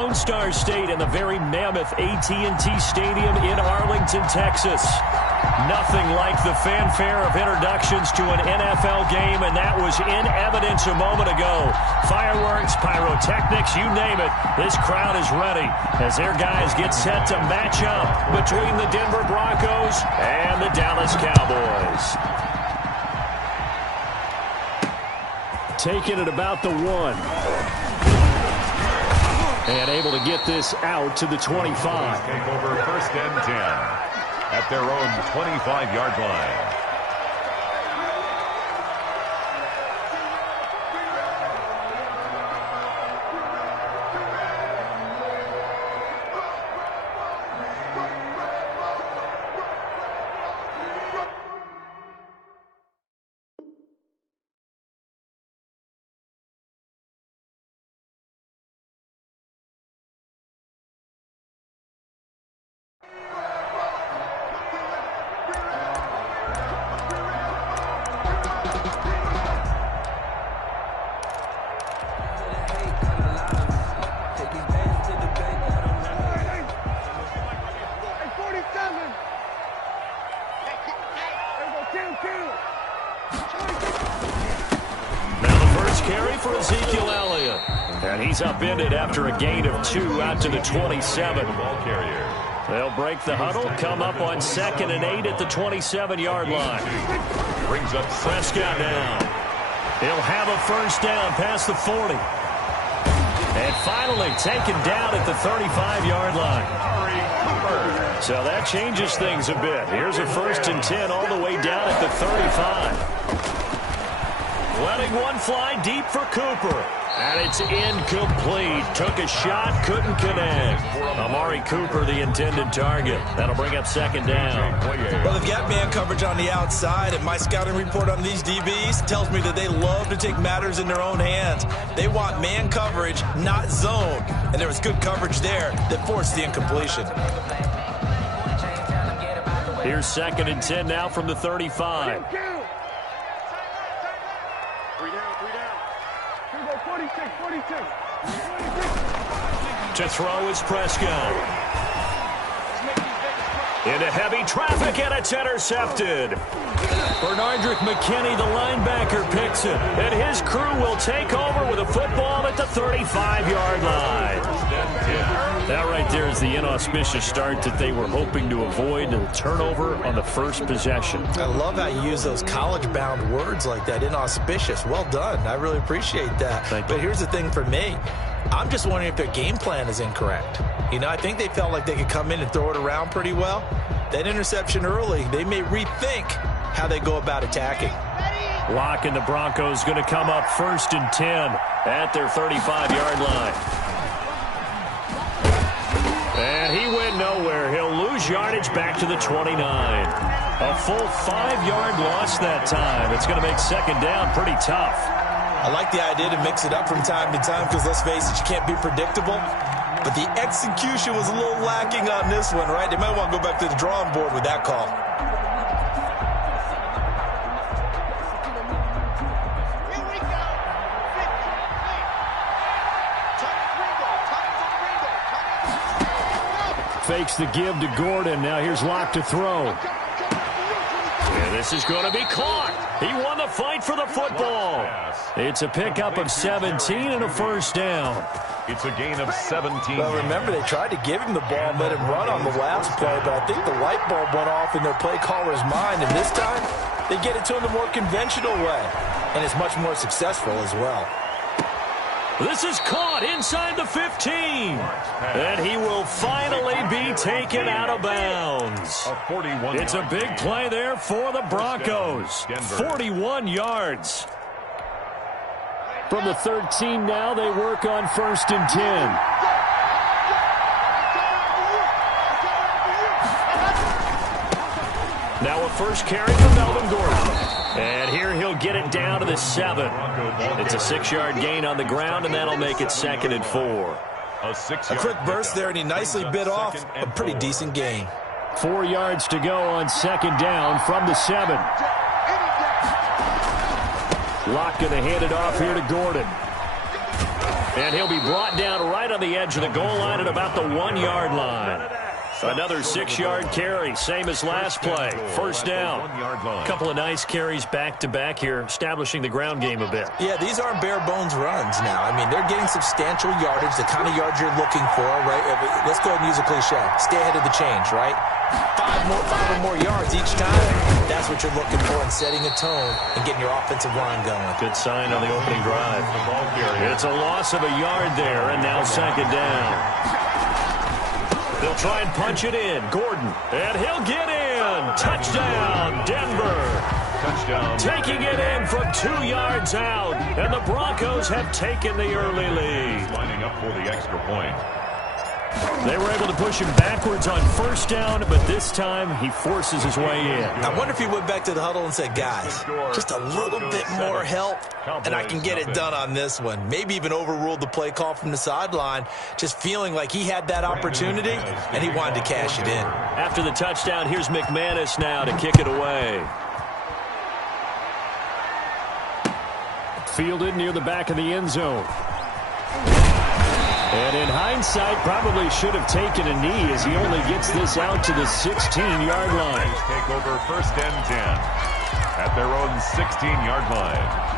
Lone Star State in the very mammoth AT&T Stadium in Arlington, Texas. Nothing like the fanfare of introductions to an NFL game, and that was in evidence a moment ago. Fireworks, pyrotechnics, you name it. This crowd is ready as their guys get set to match up between the Denver Broncos and the Dallas Cowboys. Taking it about the 1. And able to get this out to the 25. Take over 1st and 10 at their own 25-yard line. Upended after a gain of 2 out to the 27. They'll break the huddle, come up on 2nd and 8 at the 27-yard line. Brings up Prescott down. He'll have a 1st down past the 40. And finally taken down at the 35-yard line. So that changes things a bit. Here's a 1st and 10 all the way down at the 35. Letting one fly deep for Cooper. And it's incomplete. Took a shot, couldn't connect. Amari Cooper, the intended target. That'll bring up 2nd down. Well, they've got man coverage on the outside, and my scouting report on these DBs tells me that they love to take matters in their own hands. They want man coverage, not zone. And there was good coverage there that forced the incompletion. Here's 2nd and 10 now from the 35. To throw is Prescott. Into heavy traffic, and it's intercepted. Bernardrick McKinney, the linebacker, picks it. And his crew will take over with a football at the 35-yard line. That right there is the inauspicious start that they were hoping to avoid, and a turnover on the first possession. I love how you use those college-bound words like that, inauspicious. Well done. I really appreciate that. But here's the thing for me. I'm just wondering if their game plan is incorrect. You know, I think they felt like they could come in and throw it around pretty well. That interception early, they may rethink how they go about attacking. Locke and the Broncos going to come up 1st and 10 at their 35-yard line. And he went nowhere. He'll lose yardage back to the 29. A full 5-yard loss that time. It's going to make 2nd down pretty tough. I like the idea to mix it up from time to time because, let's face it, you can't be predictable. But the execution was a little lacking on this one, right? They might want to go back to the drawing board with that call. Fakes the give to Gordon. Now here's Locke to throw. And this is going to be caught. He won the fight for the football. It's a pickup of 17 and a 1st down. It's a gain of 17. Well, remember, they tried to give him the ball and let him run on the last play, but I think the light bulb went off in their play caller's mind, and this time they get it to him the more conventional way, and it's much more successful as well. This is caught inside the 15. And he will finally be taken out of bounds. It's a big play there for the Broncos. 41 yards. From the 13 now, they work on 1st and 10. Now a first carry for Melvin Gordon. And here he'll get it down to the 7. It's a 6-yard gain on the ground, and that'll make it 2nd and 4. A quick burst there, and he nicely bit off a pretty decent gain. 4 yards to go on 2nd down from the 7. Locke going to hand it off here to Gordon. And he'll be brought down right on the edge of the goal line at about the 1-yard line. Another 6-yard carry, same as last play. First down. A couple of nice carries back-to-back here, establishing the ground game a bit. Yeah, these aren't bare-bones runs now. I mean, they're getting substantial yardage, the kind of yards you're looking for, right? Let's go ahead and use a cliche. Stay ahead of the change, right? Five or more yards each time. That's what you're looking for in setting a tone and getting your offensive line going. Good sign on the opening drive. It's a loss of a yard there, and now second down. They'll try and punch it in. Gordon, and he'll get in. Touchdown, Denver. Touchdown. Taking it in from 2 yards out, and the Broncos have taken the early lead. Lining up for the extra point. They were able to push him backwards on first down, but this time he forces his way in. I wonder if he went back to the huddle and said, guys, just a little bit more help, and I can get it done on this one. Maybe even overruled the play call from the sideline, just feeling like he had that opportunity, and he wanted to cash it in. After the touchdown, here's McManus now to kick it away. Fielded near the back of the end zone. And in hindsight, probably should have taken a knee as he only gets this out to the 16-yard line. Take over first and 10 at their own 16-yard line.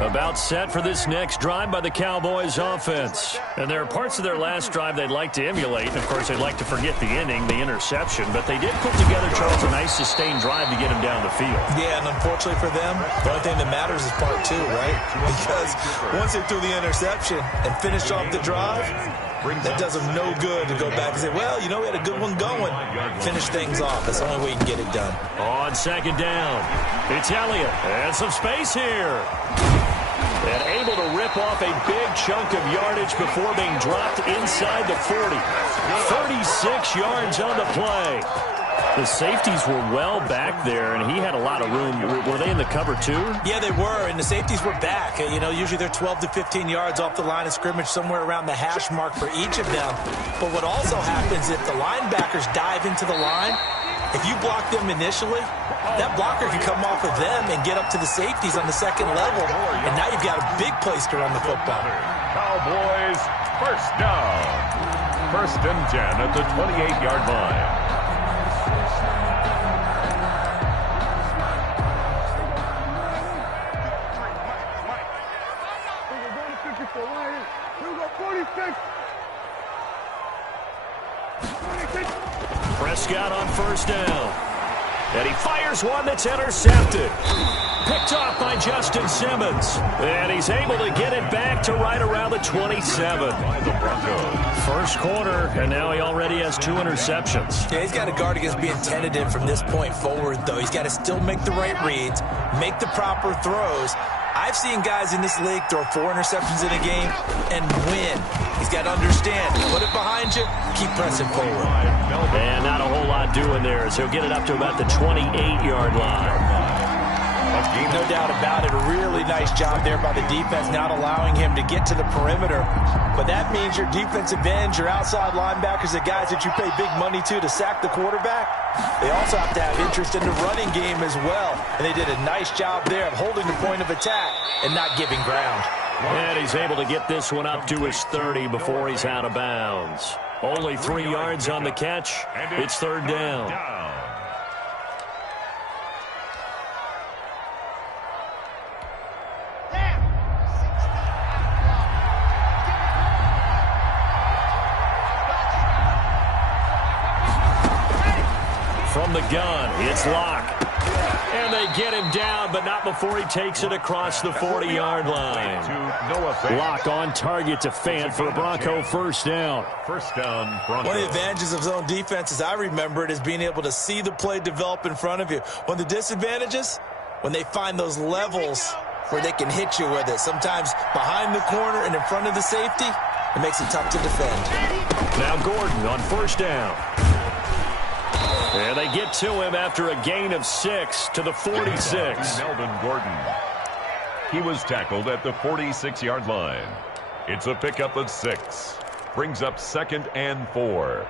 About set for this next drive by the Cowboys offense. And there are parts of their last drive they'd like to emulate. Of course, they'd like to forget the ending, the interception. But they did put together, Charles, a nice sustained drive to get him down the field. Yeah, and unfortunately for them, the only thing that matters is part two, right? Because once they threw the interception and finished off the drive, that does them no good to go back and say, well, you know, we had a good one going. Finish things off. That's the only way you can get it done. On second down, it's Elliott. And some space here. And able to rip off a big chunk of yardage before being dropped inside the 40. 36 yards on the play. The safeties were well back there, and he had a lot of room. Were they in the cover too? Yeah, they were, and the safeties were back. You know, usually they're 12 to 15 yards off the line of scrimmage, somewhere around the hash mark for each of them. But what also happens if the linebackers dive into the line, if you block them initially, that blocker can come off of them and get up to the safeties on the second level, and now you've got a big place to run the football. Cowboys, first down. First and 10 at the 28-yard line. Prescott on first down. And he fires one that's intercepted. Picked off by Justin Simmons. And he's able to get it back to right around the 27. By the Broncos. First quarter, and now he already has 2 interceptions. Yeah, he's got to guard against being tentative from this point forward, though. He's got to still make the right reads, make the proper throws. I've seen guys in this league throw 4 interceptions in a game and win. He's got to understand, put it behind you, keep pressing forward. And not a whole lot doing there, as he'll get it up to about the 28-yard line. No doubt about it. A really nice job there by the defense, not allowing him to get to the perimeter. But that means your defensive ends, your outside linebackers, the guys that you pay big money to sack the quarterback, they also have to have interest in the running game as well. And they did a nice job there of holding the point of attack and not giving ground. And he's able to get this one up to his 30 before he's out of bounds. Only 3 yards on the catch. It's third down. From the gun, it's Locke. And they get him down, but not before he takes it across the 40-yard line. Locke on target to Fant for a Bronco first down. First down, Broncos. One of the advantages of zone defense, as I remember it, is being able to see the play develop in front of you. One of the disadvantages, when they find those levels where they can hit you with it. Sometimes behind the corner and in front of the safety, it makes it tough to defend. Now Gordon on first down. And they get to him after a gain of 6 to the 46. Melvin Gordon. He was tackled at the 46-yard line. It's a pickup of 6. Brings up second and 4.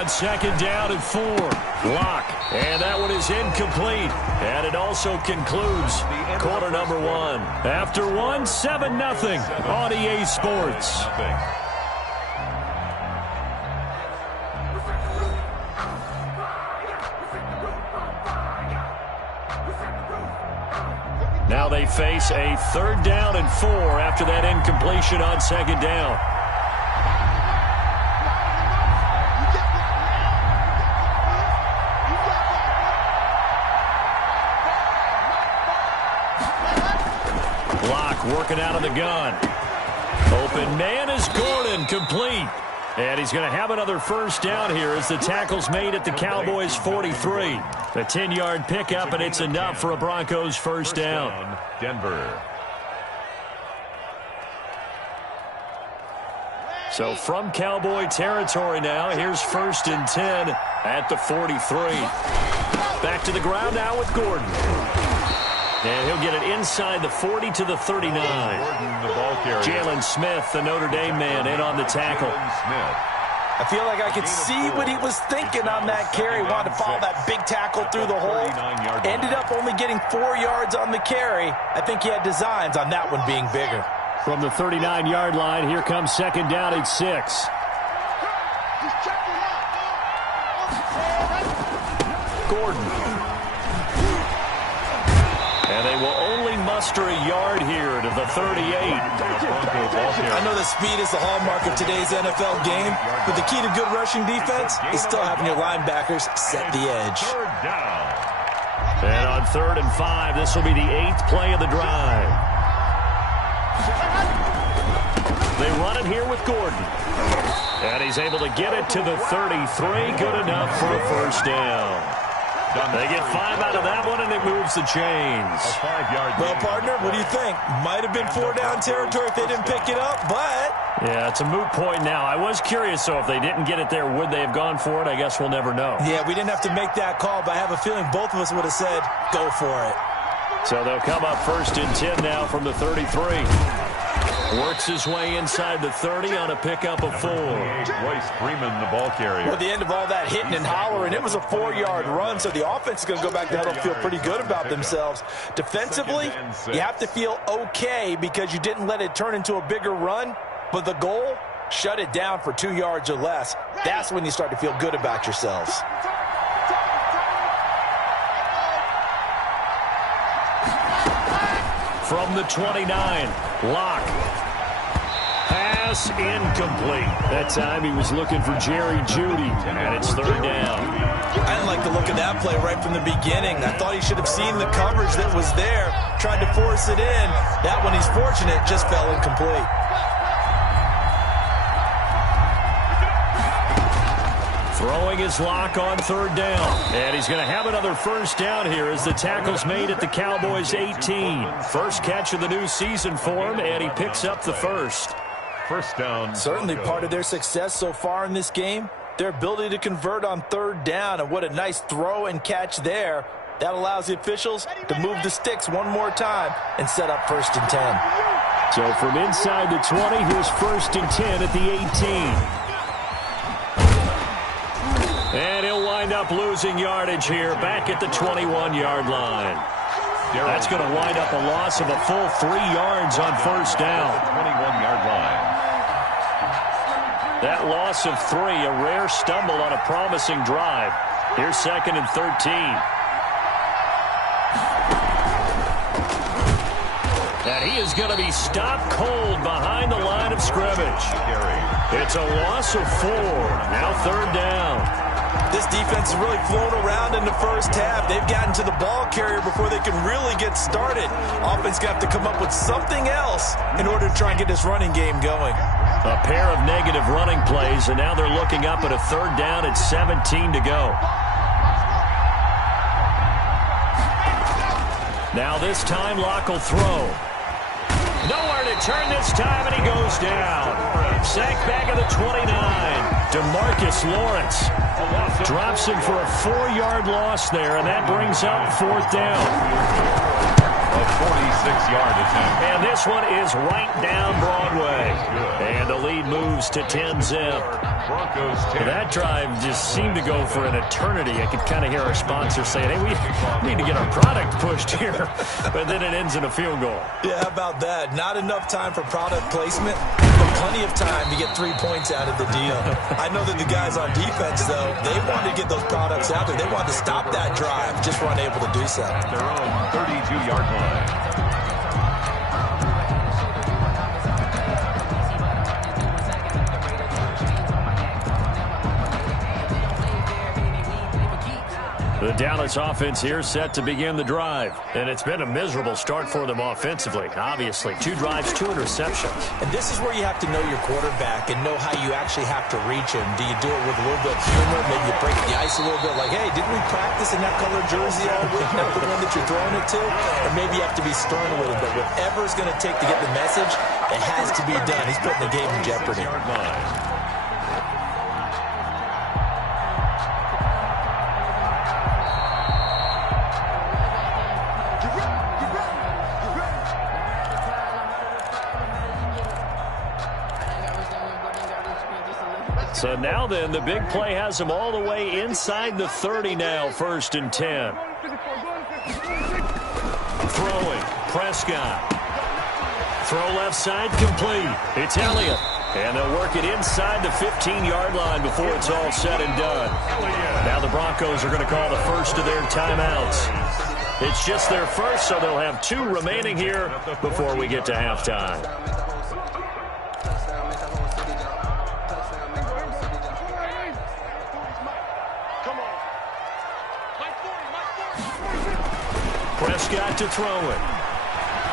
On second down and 4. Lock. And that one is incomplete. And it also concludes quarter number 1. After 1, 7-0 on EA Sports. Now they face a 3rd down and 4 after that incompletion on second down. Block working out of the gun. Open man is Gordon, complete. And he's going to have another first down here as the tackle's made at the Cowboys' 43. A 10-yard pickup, and it's enough for a Broncos first down. Denver. So from Cowboy territory now, here's 1st and 10 at the 43. Back to the ground now with Gordon. And he'll get it inside the 40 to the 39. Gordon, the ball carrier. Jalen Smith, the Notre Dame man, in on the tackle. I feel like I could see what he was thinking on that carry. Wanted to follow that big tackle through the hole. Ended up only getting 4 yards on the carry. I think he had designs on that one being bigger. From the 39-yard line, here comes second down at 6. Gordon. And they will only muster a yard here to the 38. I know that speed is the hallmark of today's NFL game, but the key to good rushing defense is still having your linebackers set the edge. And on 3rd and 5, this will be the 8th play of the drive. They run it here with Gordon. And he's able to get it to the 33. Good enough for a first down. They get 5 out of that one, and it moves the chains. Well, partner, what do you think? Might have been 4-down territory if they didn't pick it up, but... Yeah, it's a moot point now. I was curious, so if they didn't get it there, would they have gone for it? I guess we'll never know. Yeah, we didn't have to make that call, but I have a feeling both of us would have said, go for it. So they'll come up 1st and 10 now from the 33. Works his way inside the 30 on a pickup of 4. Royce Freeman, the ball carrier. Well, at the end of all that hitting and hollering, it was a 4-yard run, so the offense is going to go back there and feel pretty good about themselves. Defensively, you have to feel okay because you didn't let it turn into a bigger run, but the goal, shut it down for 2 yards or less. That's when you start to feel good about yourselves. From the 29, Lock. Pass incomplete. That time he was looking for Jerry Jeudy, and it's 3rd down. I didn't like the look of that play right from the beginning. I thought he should have seen the coverage that was there, tried to force it in. That one, he's fortunate, just fell incomplete. Throwing his Lock on 3rd down. And he's going to have another first down here as the tackle's made at the Cowboys' 18. First catch of the new season for him, and he picks up the first. First down. Certainly part of their success so far in this game, their ability to convert on 3rd down, and what a nice throw and catch there. That allows the officials to move the sticks one more time and set up 1st and 10. So from inside the 20, here's 1st and 10 at the 18. And he'll wind up losing yardage here back at the 21-yard line. That's going to wind up a loss of a full 3 yards on first down. 21-yard line. That loss of 3, a rare stumble on a promising drive. Here's 2nd and 13. And he is going to be stopped cold behind the line of scrimmage. It's a loss of 4. Now 3rd down. This defense has really flown around in the first half. They've gotten to the ball carrier before they can really get started. Offense got to come up with something else in order to try and get this running game going. A pair of negative running plays, and now they're looking up at a 3rd down at 17 to go. Now this time, Lock will throw. Nowhere to turn this time, and he goes down. Sacked back at the 29. DeMarcus Lawrence drops him for a 4-yard loss there, and that brings up 4th down. A 46-yard attempt. And this one is right down Broadway. And the lead moves to 10-zip. Broncos 10. That drive just seemed to go for an eternity. I could kind of hear our sponsor saying, hey, we need to get our product pushed here. But then it ends in a field goal. Yeah, how about that? Not enough time for product placement, but plenty of time to get 3 points out of the deal. I know that the guys on defense, though, they wanted to get those products out there. They wanted to stop that drive, just were unable to do so. At their own 32-yard line. The Dallas offense here set to begin the drive. And it's been a miserable start for them offensively. Obviously, 2 drives, 2 interceptions. And this is where you have to know your quarterback and know how you actually have to reach him. Do you do it with a little bit of humor? Maybe you break the ice a little bit like, hey, didn't we practice in that color jersey all week? That's the one that you're throwing it to? Or maybe you have to be stern with it. But whatever it's going to take to get the message, it has to be done. He's putting the game in jeopardy. So now then, the big play has them all the way inside the 30 now, 1st and 10. Throwing, Prescott. Throw left side, complete. It's Elliott. And they'll work it inside the 15-yard line before it's all said and done. Now the Broncos are going to call the first of their timeouts. It's just their first, so they'll have 2 remaining here before we get to halftime. Prescott to throw it.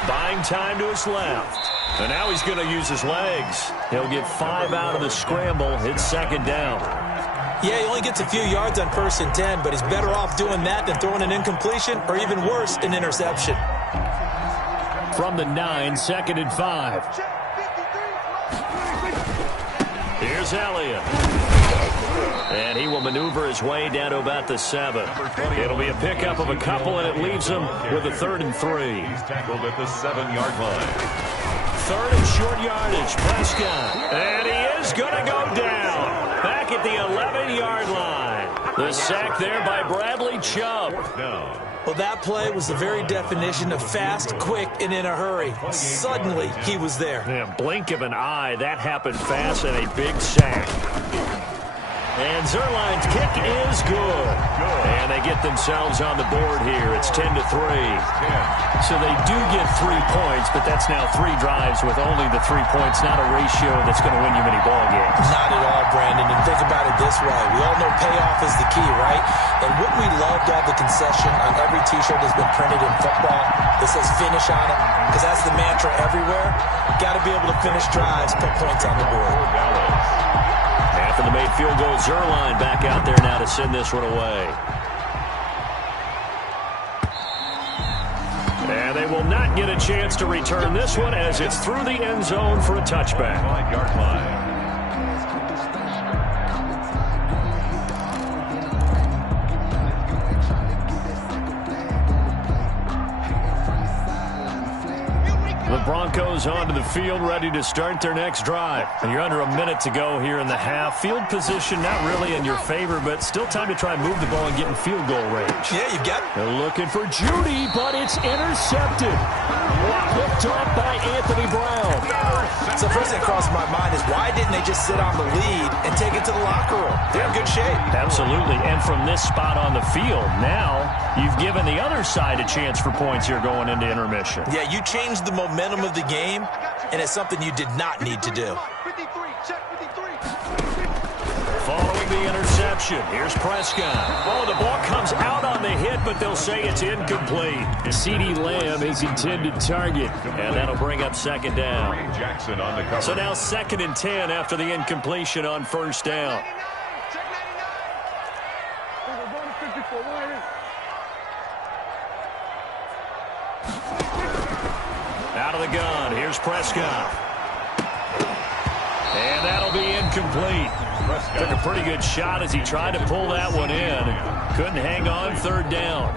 Buying time to his left. And now he's going to use his legs. He'll get 5 out of the scramble. It's 2nd down. Yeah, he only gets a few yards on 1st and 10, but he's better off doing that than throwing an incompletion or even worse, an interception. From the 9, 2nd and 5. Here's Elliott. And he will maneuver his way down to about the 7. It'll be a pickup of a couple, and it leaves him with a 3rd and 3. He's tackled at the 7-yard line. 3rd and short yardage, Prescott. And he is going to go down. Back at the 11-yard line. The sack there by Bradley Chubb. Well, that play was the very definition of fast, quick, and in a hurry. Suddenly, he was there. Yeah, blink of an eye. That happened fast and a big sack. And Zerline's kick is good. And they get themselves on the board here. It's 10-3. So they do get 3 points, but that's now 3 drives with only the 3 points. Not a ratio that's going to win you many ball games. Not at all, Brandon. And think about it this way. We all know payoff is the key, right? And wouldn't we love to have the concession on every T-shirt that's been printed in football that says finish on it? Because that's the mantra everywhere. Got to be able to finish drives, put points on the board. After the made field goal, Zerline back out there now to send this one away. And they will not get a chance to return this one as it's through the end zone for a touchback. 5-yard line. The Broncos onto the field, ready to start their next drive. And you're under a minute to go here in the half. Field position not really in your favor, but still time to try and move the ball and get in field goal range. Yeah, you got it. They're looking for Judy, but it's intercepted. Picked up by Anthony Brown. So first thing crossed my mind is why didn't they just sit on the lead and take it to the locker room? They're in good shape. Absolutely. And from this spot on the field, now you've given the other side a chance for points here going into intermission. Yeah, you changed the momentum of the game, and it's something you did not need to do. Following the interception, here's Prescott. Oh, the ball comes out on the hit, but they'll say it's incomplete. CeeDee Lamb, his intended target, and that'll bring up 2nd down. Jackson on the cover. So now 2nd and 10 after the incompletion on 1st down. Out of the gun, here's Prescott. And that'll be incomplete. Took a pretty good shot as he tried to pull that one in. Couldn't hang on, third down.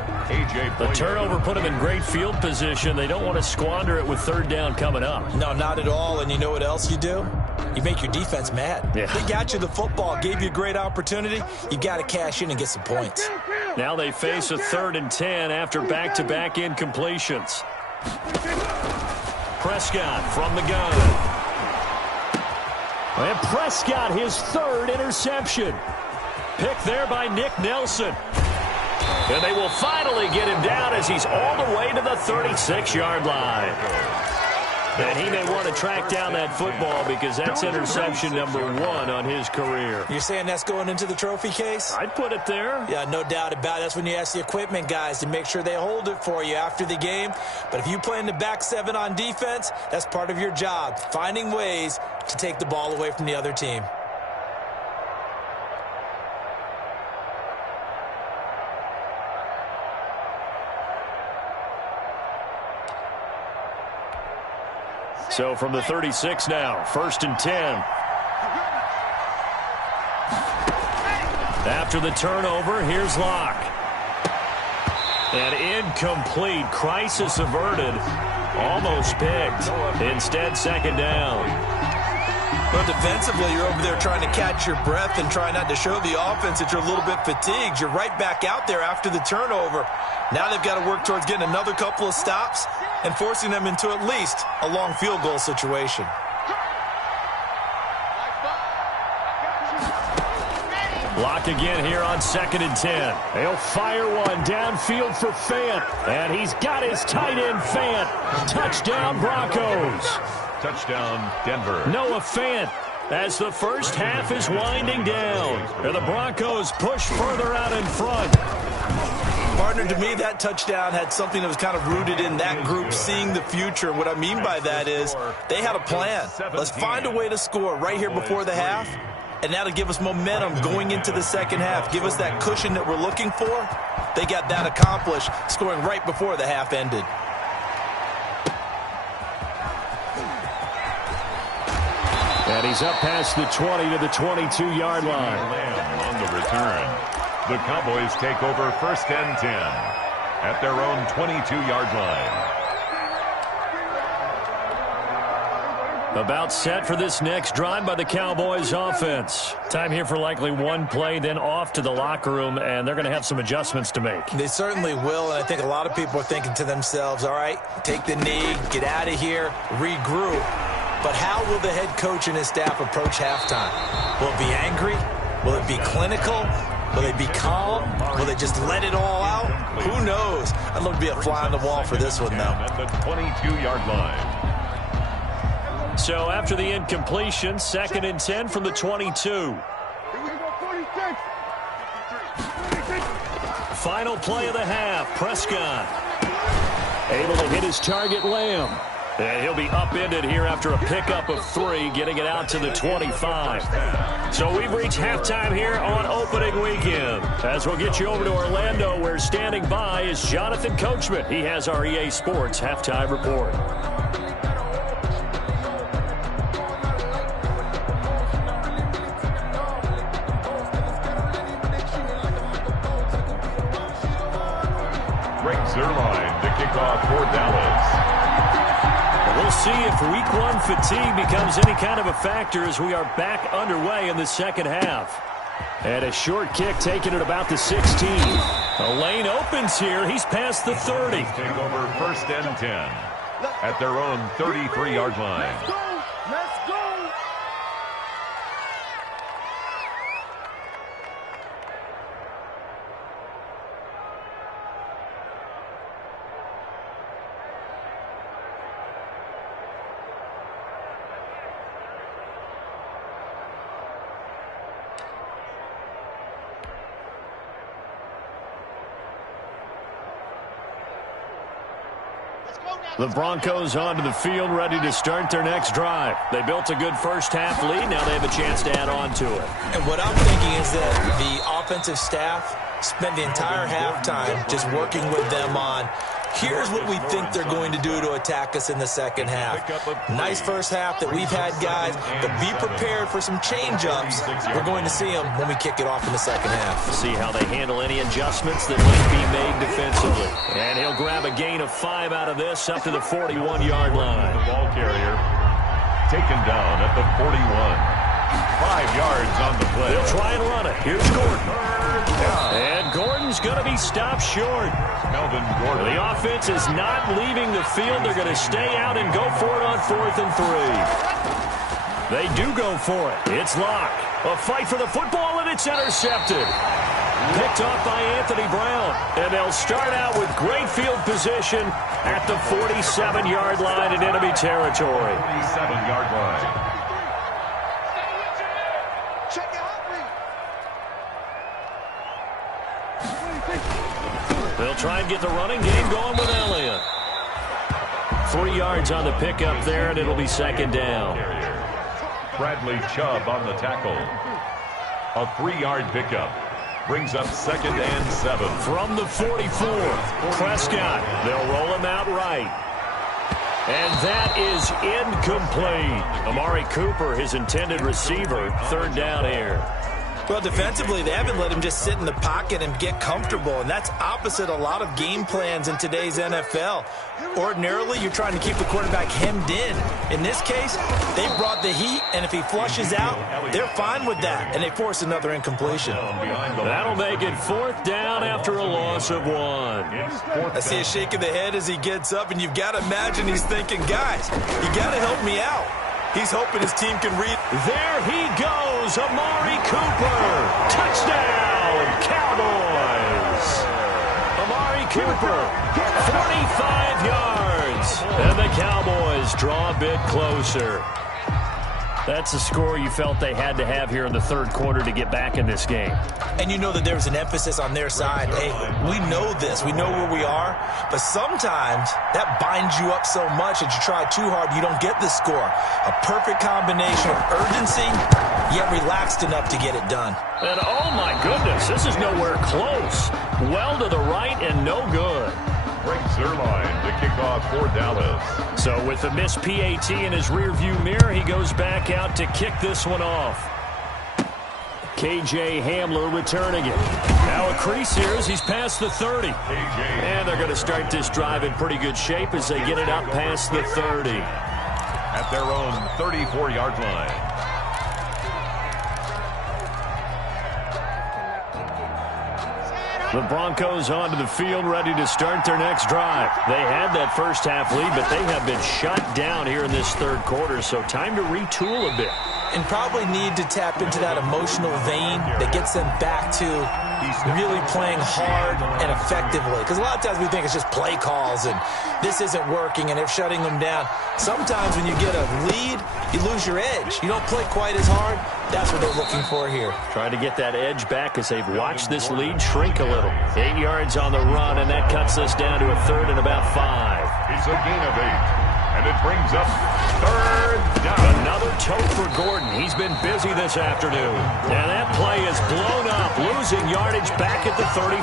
The turnover put him in great field position. They don't want to squander it with third down coming up. No, not at all. And you know what else you do? You make your defense mad. Yeah. They got you the football, gave you a great opportunity. You got to cash in and get some points. Now they face a 3rd and 10 after back-to-back incompletions. Prescott from the gun. And Prescott, his 3rd interception. Picked there by Nick Nelson. And they will finally get him down as he's all the way to the 36-yard line. And he may want to track down that football because that's interception number 1 on his career. You're saying that's going into the trophy case? I'd put it there. Yeah, no doubt about it. That's when you ask the equipment guys to make sure they hold it for you after the game. But if you play in the back 7 on defense, that's part of your job, finding ways to take the ball away from the other team. So from the 36 now, 1st and 10. After the turnover, here's Locke. And incomplete. Crisis averted. Almost picked. Instead, 2nd down. Well, defensively, you're over there trying to catch your breath and try not to show the offense that you're a little bit fatigued. You're right back out there after the turnover. Now they've got to work towards getting another couple of stops and forcing them into at least a long field goal situation. Lock again here on 2nd and 10. He'll fire one downfield for Fant. And he's got his tight end, Fant. Touchdown, Broncos. Touchdown, Denver. Noah Fant as the first half is winding down. And the Broncos push further out in front. Partner, to me, that touchdown had something that was kind of rooted in that group seeing the future. What I mean by that is they had a plan. Let's find a way to score right here before the half, and that'll give us momentum going into the second half. Give us that cushion that we're looking for. They got that accomplished, scoring right before the half ended. And he's up past the 20 to the 22-yard line. On the return. The Cowboys take over 1st and 10 at their own 22-yard line. About set for this next drive by the Cowboys offense. Time here for likely one play, then off to the locker room, and they're going to have some adjustments to make. They certainly will, and I think a lot of people are thinking to themselves, all right, take the knee, get out of here, regroup. But how will the head coach and his staff approach halftime? Will it be angry? Will it be clinical? Will they be calm? Will they just let it all out? Who knows? I'd love to be a fly on the wall for this one, though. At the 22-yard line. So after the incompletion, 2nd and 10 from the 22. Final play of the half. Prescott able to hit his target, Lamb. And he'll be upended here after a pickup of 3, getting it out to the 25. So we've reached halftime here on opening weekend. As we'll get you over to Orlando, where standing by is Jonathan Coachman. He has our EA Sports halftime report. Greg Zuerlein to kick off for Dallas. We'll see if week 1 fatigue becomes any kind of a factor as we are back underway in the second half. And a short kick taken at about the 16. The lane opens here. He's past the 30. Take over 1st and 10 at their own 33-yard line. Let's go! The Broncos onto the field, ready to start their next drive. They built a good first half lead. Now they have a chance to add on to it. And what I'm thinking is that the offensive staff spent the entire halftime just working with them on Here's what we think they're going to do to attack us in the second half. Nice first half that we've had, guys, but be prepared for some change-ups. We're going to see them when we kick it off in the second half. See how they handle any adjustments that might be made defensively. And he'll grab a gain of 5 out of this up to the 41-yard line. The ball carrier taken down at the 41. 5 yards on the play. They'll try and run it. Here's Gordon. And Gordon's going to be stopped short. Melvin Gordon. The offense is not leaving the field. They're going to stay out and go for it on 4th and 3. They do go for it. It's Locke. A fight for the football, and it's intercepted. Picked off by Anthony Brown. And they'll start out with great field position at the 47-yard line in enemy territory. 47-yard line. They'll try and get the running game going with Elliott. 3 yards on the pickup there, and it'll be second down. Bradley Chubb on the tackle. A 3-yard pickup. Brings up 2nd and 7. From the 44, Prescott. They'll roll him out right. And that is incomplete. Amari Cooper, his intended receiver, 3rd down here. Well, defensively, they haven't let him just sit in the pocket and get comfortable, and that's opposite a lot of game plans in today's NFL. Ordinarily, you're trying to keep the quarterback hemmed in. In this case, they brought the heat, and if he flushes out, they're fine with that, and they force another incompletion. That'll make it 4th down after a loss of 1. I see a shake of the head as he gets up, and you've got to imagine he's thinking, guys, you got to help me out. He's hoping his team can read. There he goes, Amari Cooper. Touchdown, Cowboys. Amari Cooper, 45 yards. And the Cowboys draw a bit closer. That's a score you felt they had to have here in the 3rd quarter to get back in this game. And you know that there's an emphasis on their side. Hey, we know this. We know where we are. But sometimes that binds you up so much that you try too hard, you don't get the score. A perfect combination of urgency, yet relaxed enough to get it done. And oh my goodness, this is nowhere close. Well to the right and no good. Greg Zuerlein to kick off for Dallas. So with the missed PAT in his rearview mirror, he goes back out to kick this one off. KJ Hamler returning it. Now a crease here as he's past the 30. And they're going to start this drive in pretty good shape as they get it up past the 30. At their own 34-yard line. The Broncos onto the field, ready to start their next drive. They had that first half lead, but they have been shut down here in this 3rd quarter, so time to retool a bit. And probably need to tap into that emotional vein that gets them back to really playing hard and effectively. Because a lot of times we think it's just play calls and this isn't working and they're shutting them down. Sometimes when you get a lead, you lose your edge. You don't play quite as hard. That's what they're looking for here. Trying to get that edge back as they've watched this lead shrink a little. 8 yards on the run, and that cuts us down to a 3rd and about 5. It's a gain of 8. And it brings up 3rd down. Another tote for Gordon. He's been busy this afternoon. And that play is blown up, losing yardage back at the 35.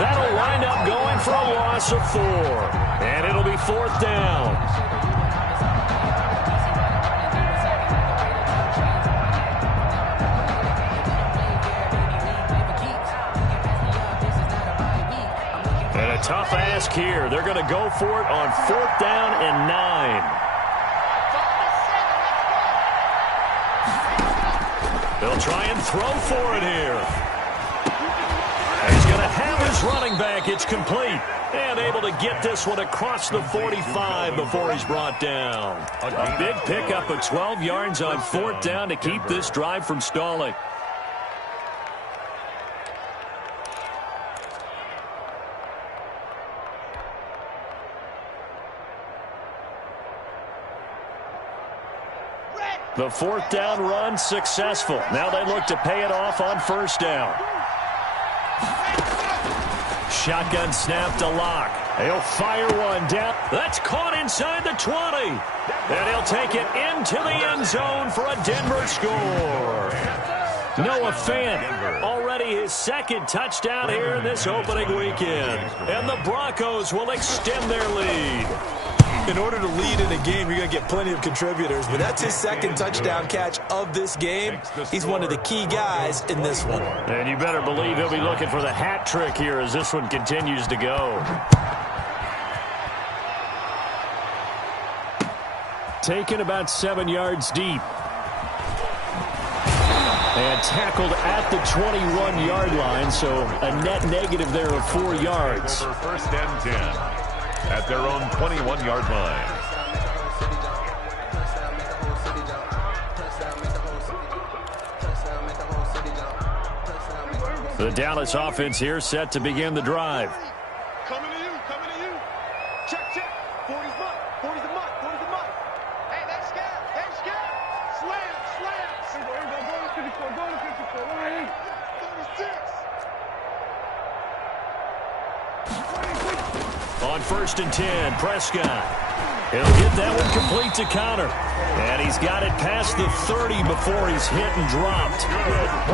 That'll wind up going for a loss of 4. And it'll be 4th down. And a tough ask here. They're going to go for it on 4th down and 9. They'll try and throw for it here. He's going to have his running back. It's complete. And able to get this one across the 45 before he's brought down. A big pickup of 12 yards on 4th down to keep this drive from stalling. The 4th down run successful. Now they look to pay it off on 1st down. Shotgun snap to Locke. He'll fire one down. That's caught inside the 20. And he'll take it into the end zone for a Denver score. Noah Fant, already his second touchdown here in this opening weekend. And the Broncos will extend their lead. In order to lead in a game, you're going to get plenty of contributors, but that's his second touchdown catch of this game. He's one of the key guys in this one. And you better believe he'll be looking for the hat trick here as this one continues to go. Taken about 7 yards deep. And tackled at the 21-yard line, so a net negative there of 4 yards. First and 10 at their own 21-yard line. The Dallas offense here set to begin the drive. Coming to you, coming to you. Check, check. 40's mutt, 40's a mutt, 40's a mutt. Hey, they scared, they scared. Slam, slam. Here we go, go to 54, go to 54. Right. 36. On first and 10, Prescott. He'll get that one complete to Connor. And he's got it past the 30 before he's hit and dropped.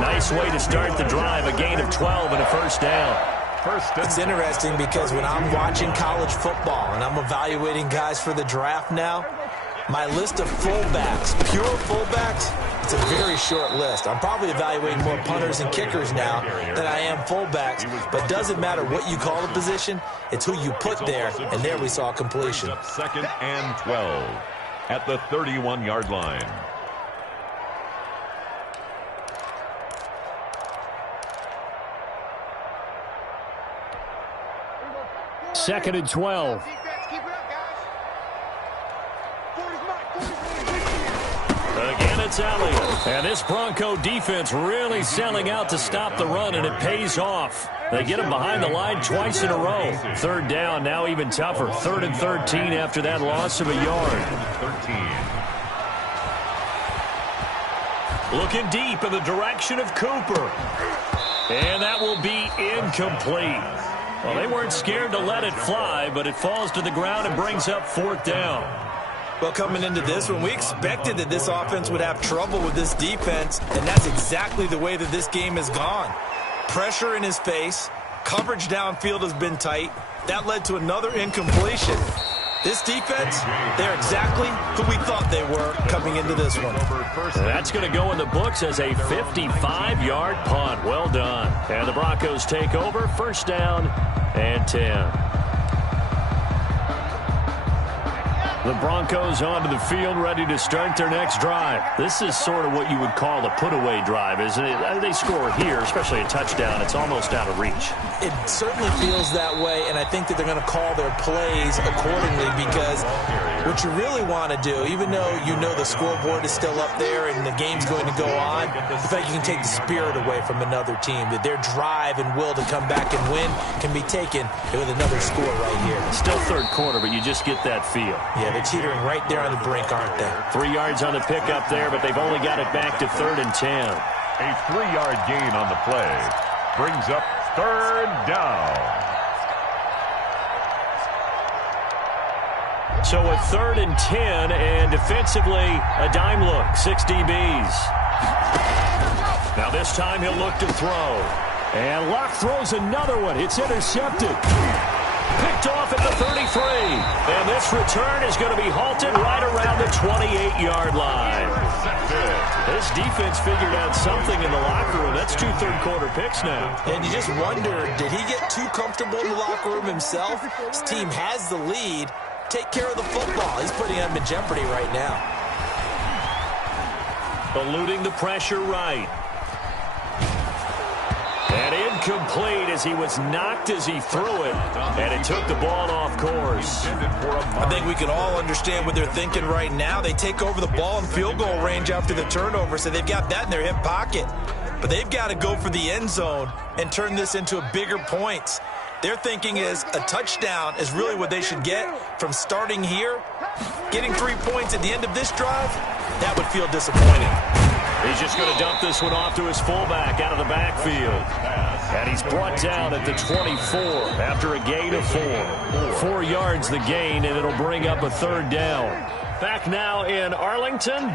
Nice way to start the drive, a gain of 12 and a first down. It's interesting because when I'm watching college football and I'm evaluating guys for the draft now, my list of fullbacks, pure fullbacks, it's a very short list. I'm probably evaluating more punters and kickers now than I am fullbacks, but doesn't matter what you call the position, it's who you put there, and there we saw completion. Second and 12 at the 31-yard line. Second and 12. Defense, keep it up, guys. 40's mutt, 40's Again, it's Elliott. And this Bronco defense really selling out to stop the run, and it pays off. They get him behind the line twice in a row. Third down, now even tougher. Third and 13 after that loss of a yard. 13. Looking deep in the direction of Cooper. And that will be incomplete. Well, they weren't scared to let it fly, but it falls to the ground and brings up fourth down. Well, coming into this one, we expected that this offense would have trouble with this defense, and that's exactly the way that this game has gone. Pressure in his face, coverage downfield has been tight. That led to another incompletion. This defense, they're exactly who we thought they were coming into this one. That's going to go in the books as a 55-yard punt. Well done. And the Broncos take over, first down and 10. The Broncos onto the field, ready to start their next drive. This is sort of what you would call a put-away drive, isn't it? They score here, especially a touchdown. It's almost out of reach. It certainly feels that way, and I think that they're going to call their plays accordingly because what you really want to do, even though you know the scoreboard is still up there and the game's going to go on, the fact you can take the spirit away from another team, that their drive and will to come back and win can be taken with another score right here. Still third quarter, but you just get that feel. Yeah, they're teetering right there on the brink, aren't they? 3 yards on the pickup there, but they've only got it back to third and 10. A 3-yard gain on the play brings up third down. So a third and 10, and defensively, a dime look, 6 DBs. Now this time he'll look to throw. And Locke throws another one. It's intercepted. Picked off at the 33. And this return is going to be halted right around the 28-yard line. This defense figured out something in the locker room. That's 2 third-quarter picks now. And you just wonder, did he get too comfortable in the locker room himself? His team has the lead. Take care of the football. He's putting them in jeopardy right now. Eluding the pressure right. And incomplete as he was knocked as he threw it, and it took the ball off course. I think we can all understand what they're thinking right now. They take over the ball in field goal range after the turnover, so they've got that in their hip pocket. But they've got to go for the end zone and turn this into a bigger points. Their thinking is a touchdown is really what they should get from starting here. Getting 3 points at the end of this drive, that would feel disappointing. He's just going to dump this one off to his fullback out of the backfield. And he's brought down at the 24 after a gain of 4. 4 yards the gain, and it'll bring up a third down. Back now in Arlington,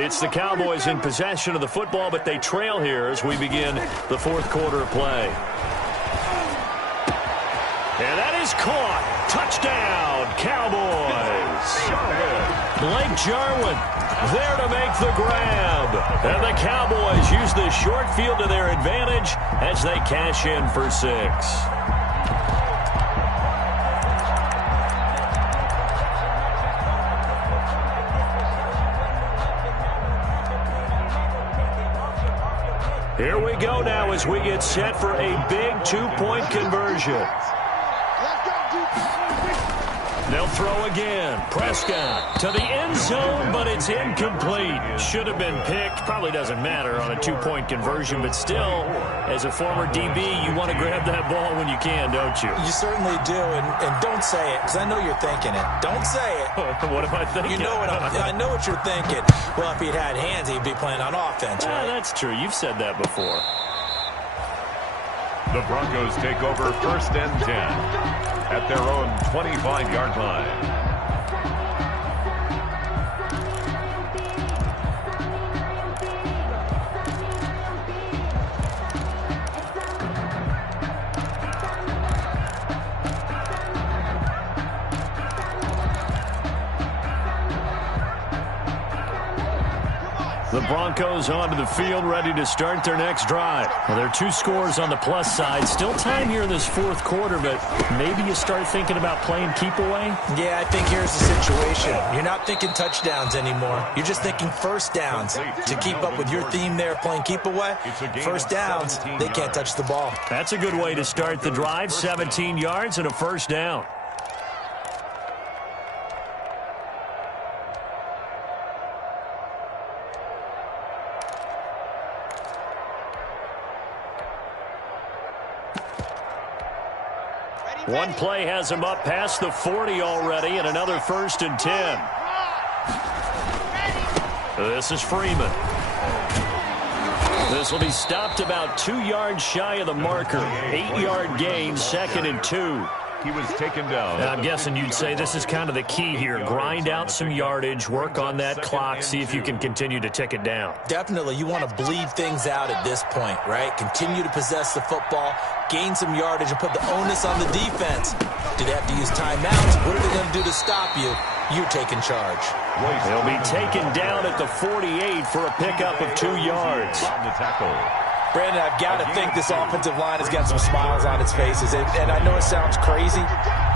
It's the Cowboys in possession of the football, but they trail here as we begin the fourth quarter of play. And that is caught. Touchdown, Cowboys. Blake Jarwin there to make the grab. And the Cowboys use the short field to their advantage as they cash in for 6. Here we go now as we get set for a big 2-point conversion. They'll throw again. Prescott to the end zone, but it's incomplete. Should have been picked. Probably doesn't matter on a 2-point conversion, but still, as a former DB, you want to grab that ball when you can, don't you? You certainly do, and don't say it, because I know you're thinking it. Don't say it. What am I thinking? You know what I know what you're thinking. Well, if he'd had hands, he'd be playing on offense, right? That's true. You've said that before. The Broncos take over 1st and 10 at their own 25-yard line. The Broncos onto the field, ready to start their next drive. Well, there are 2 scores on the plus side. Still time here in this fourth quarter, but maybe you start thinking about playing keep away? Yeah, I think here's the situation. You're not thinking touchdowns anymore. You're just thinking first downs. To keep up with your theme there, playing keep away, first downs, they can't touch the ball. That's a good way to start the drive. 17 yards and a first down. One play has him up past the 40 already, and another 1st and 10. This is Freeman. This will be stopped about 2 yards shy of the marker. 8-yard gain, 2nd and 2. He was taken down. I'm guessing you'd say this is kind of the key here. Grind out some yardage, work on that clock, see if you can continue to tick it down. Definitely. You want to bleed things out at this point, right? Continue to possess the football, gain some yardage, and put the onus on the defense. Do they have to use timeouts? What are they going to do to stop you? You're taking charge. They'll be taken down at the 48 for a pickup of 2 yards. On the tackle. Brandon, I've got to think this offensive line has got some smiles on its faces. And I know it sounds crazy,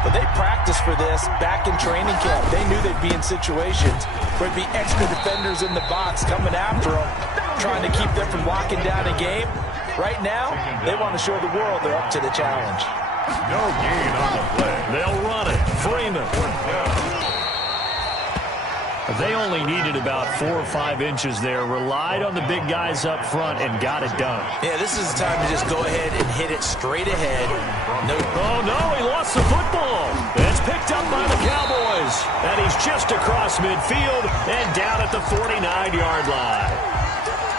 but they practiced for this back in training camp. They knew they'd be in situations where there'd be extra defenders in the box coming after them, trying to keep them from locking down a game. Right now, they want to show the world they're up to the challenge. No gain on the play. They'll run it. Freeman. They only needed about 4 or 5 inches there, relied on the big guys up front, and got it done. Yeah, this is the time to just go ahead and hit it straight ahead. No. Oh, no, he lost the football. It's picked up by the Cowboys, and he's just across midfield and down at the 49-yard line.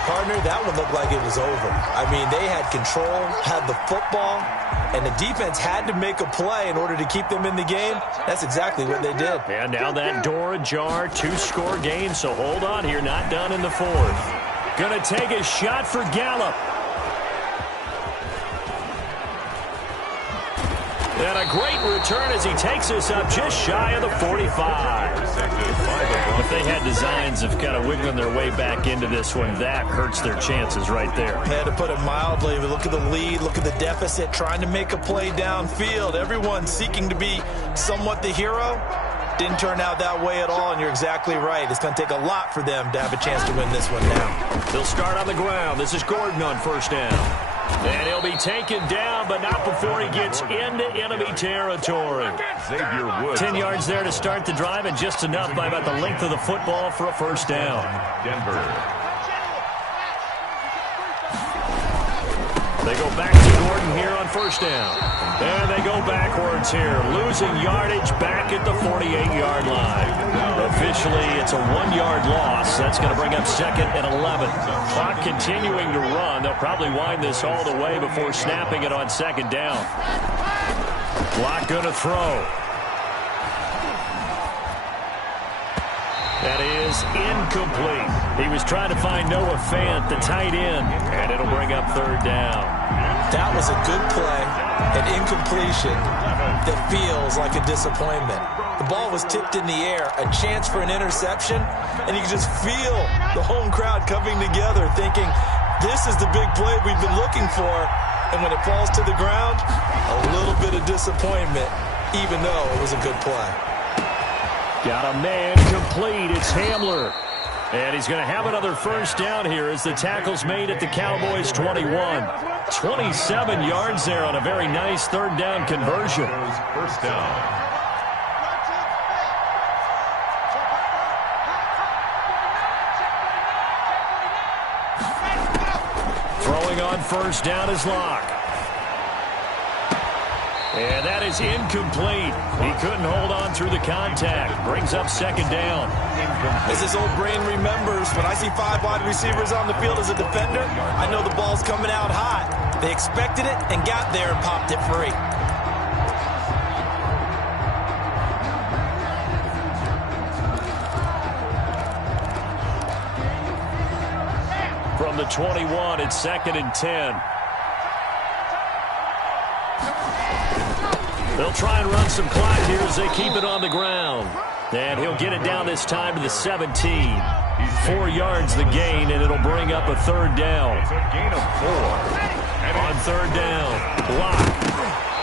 Partner, that one looked like it was over. I mean, they had control, had the football, and the defense had to make a play in order to keep them in the game. That's exactly what they did. And now that door ajar, 2-score game, so hold on here, not done in the fourth. Gonna take a shot for Gallup. And a great return as he takes us up just shy of the 45. If they had designs of kind of wiggling their way back into this one, that hurts their chances right there. They had to put it mildly. Look at the lead, look at the deficit, trying to make a play downfield. Everyone seeking to be somewhat the hero. Didn't turn out that way at all, and you're exactly right. It's going to take a lot for them to have a chance to win this one now. They'll start on the ground. This is Gordon on first down. And he'll be taken down, but not before he gets into enemy territory. Xavier Woods. 10 yards there to start the drive, and just enough by about the length of the football for a first down. Denver. They go back to Gordon here on first down. And they go backwards here, losing yardage back at the 48-yard line. Officially, it's a 1-yard loss. That's going to bring up 2nd and 11. Clock continuing to run. They'll probably wind this all the way before snapping it on 2nd down. Clock going to throw. That is is incomplete. He was trying to find Noah Fant, the tight end, and it'll bring up third down. That was a good play, an incompletion that feels like a disappointment. The ball was tipped in the air, a chance for an interception, and you can just feel the home crowd coming together thinking, this is the big play we've been looking for. And when it falls to the ground, a little bit of disappointment, even though it was a good play. Got a man complete. It's Hamler. And he's going to have another first down here as the tackle's made at the Cowboys' 21. 27 yards there on a very nice third down conversion. First down. Throwing on first down is Locke. And that is incomplete. He couldn't hold on through the contact. Brings up second down. As his old brain remembers, when I see 5 wide receivers on the field as a defender, I know the ball's coming out hot. They expected it and got there and popped it free. From the 21, it's 2nd and 10. They'll try and run some clock here as they keep it on the ground. And he'll get it down this time to the 17. 4 yards the gain, and it'll bring up a third down. It's a gain of 4. And on third down, Locke.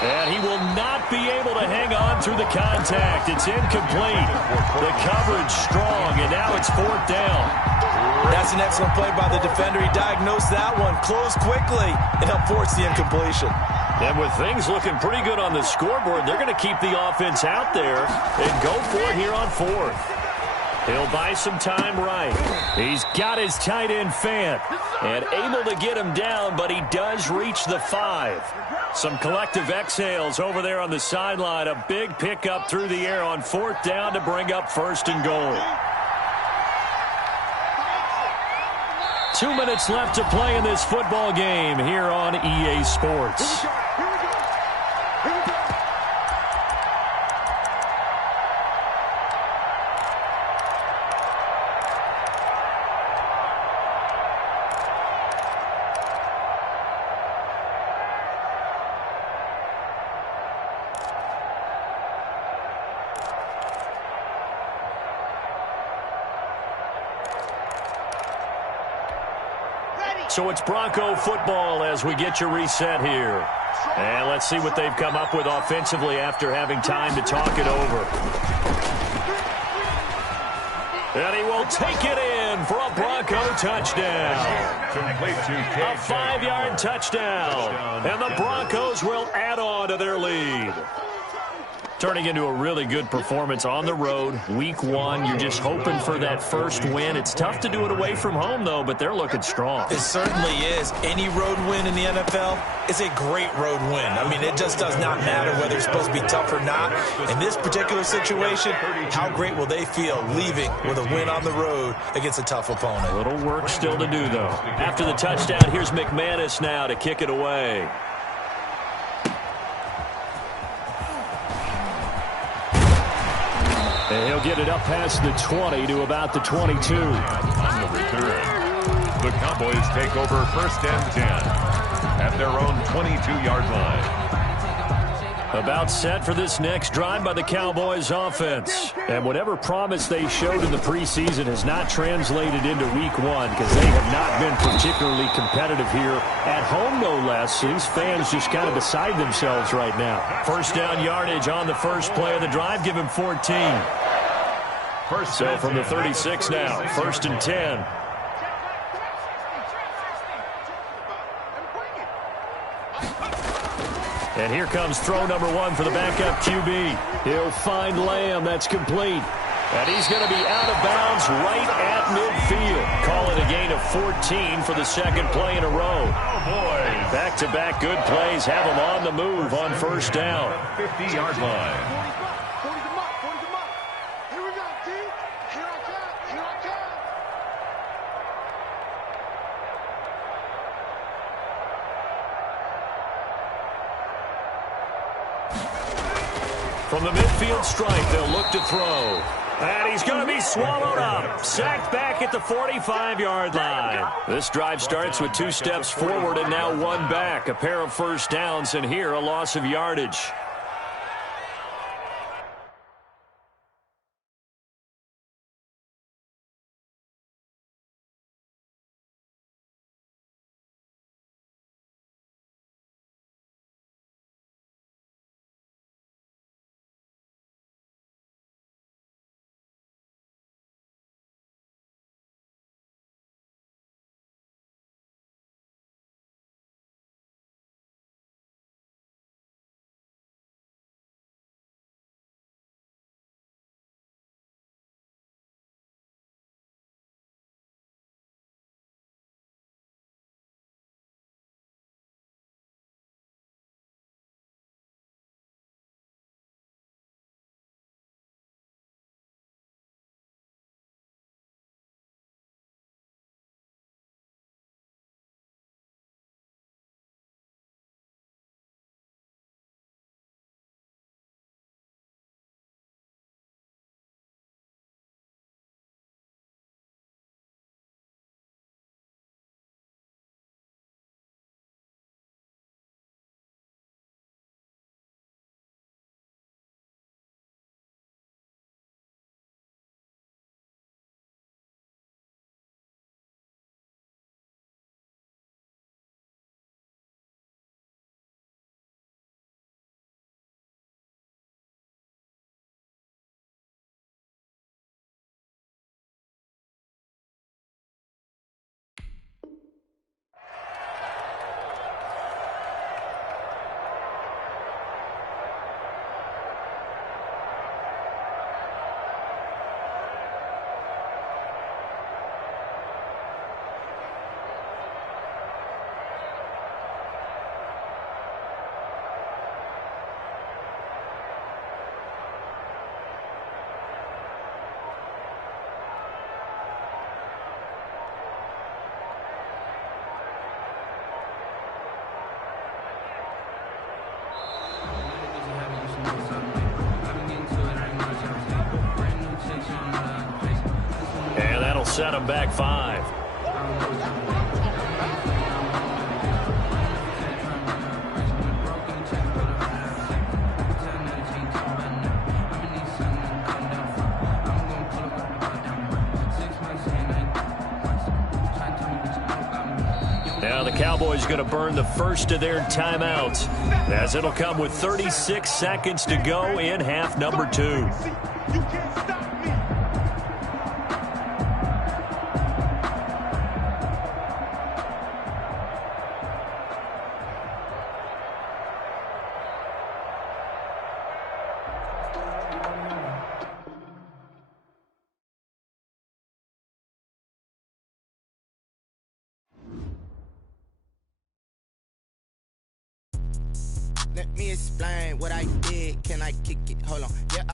And he will not be able to hang on through the contact. It's incomplete. The coverage strong, and now it's 4th down. That's an excellent play by the defender. He diagnosed that one, closed quickly, and helped force the incompletion. And with things looking pretty good on the scoreboard, they're going to keep the offense out there and go for it here on 4th. He'll buy some time right. He's got his tight end Fant and able to get him down, but he does reach the 5. Some collective exhales over there on the sideline. A big pickup through the air on 4th down to bring up 1st and goal. 2 minutes left to play in this football game here on EA Sports. So it's Bronco football as we get you reset here. And let's see what they've come up with offensively after having time to talk it over. And he will take it in for a Bronco touchdown. A 5-yard touchdown. And the Broncos will add on to their lead. Turning into a really good performance on the road. Week 1, you're just hoping for that first win. It's tough to do it away from home, though, but they're looking strong. It certainly is. Any road win in the NFL is a great road win. I mean, it just does not matter whether it's supposed to be tough or not. In this particular situation, how great will they feel leaving with a win on the road against a tough opponent? A little work still to do, though. After the touchdown, here's McManus now to kick it away. And he'll get it up past the 20 to about the 22. On the return, the Cowboys take over 1st and 10 at their own 22-yard line. About set for this next drive by the Cowboys offense. And whatever promise they showed in the preseason has not translated into week 1 because they have not been particularly competitive here at home, no less. So these fans just kind of beside themselves right now. First down yardage on the first play of the drive. Give him 14. So from the 36 now, 1st and 10. And here comes throw number 1 for the backup QB. He'll find Lamb. That's complete. And he's going to be out of bounds right at midfield. Call it a gain of 14 for the second play in a row. Back-to-back good plays have him on the move on first down. 50-yard line. From the midfield stripe, they'll look to throw. And he's going to be swallowed up. Sacked back at the 45-yard line. This drive starts with 2 steps forward and now 1 back. A pair of first downs, and here a loss of yardage. And that'll set him back 5. Now the Cowboys going to burn the first of their timeouts, as it'll come with 36 seconds to go in half number 2. You can't stop me. Let me explain what I did. Can I kick it? Hold on. Yeah,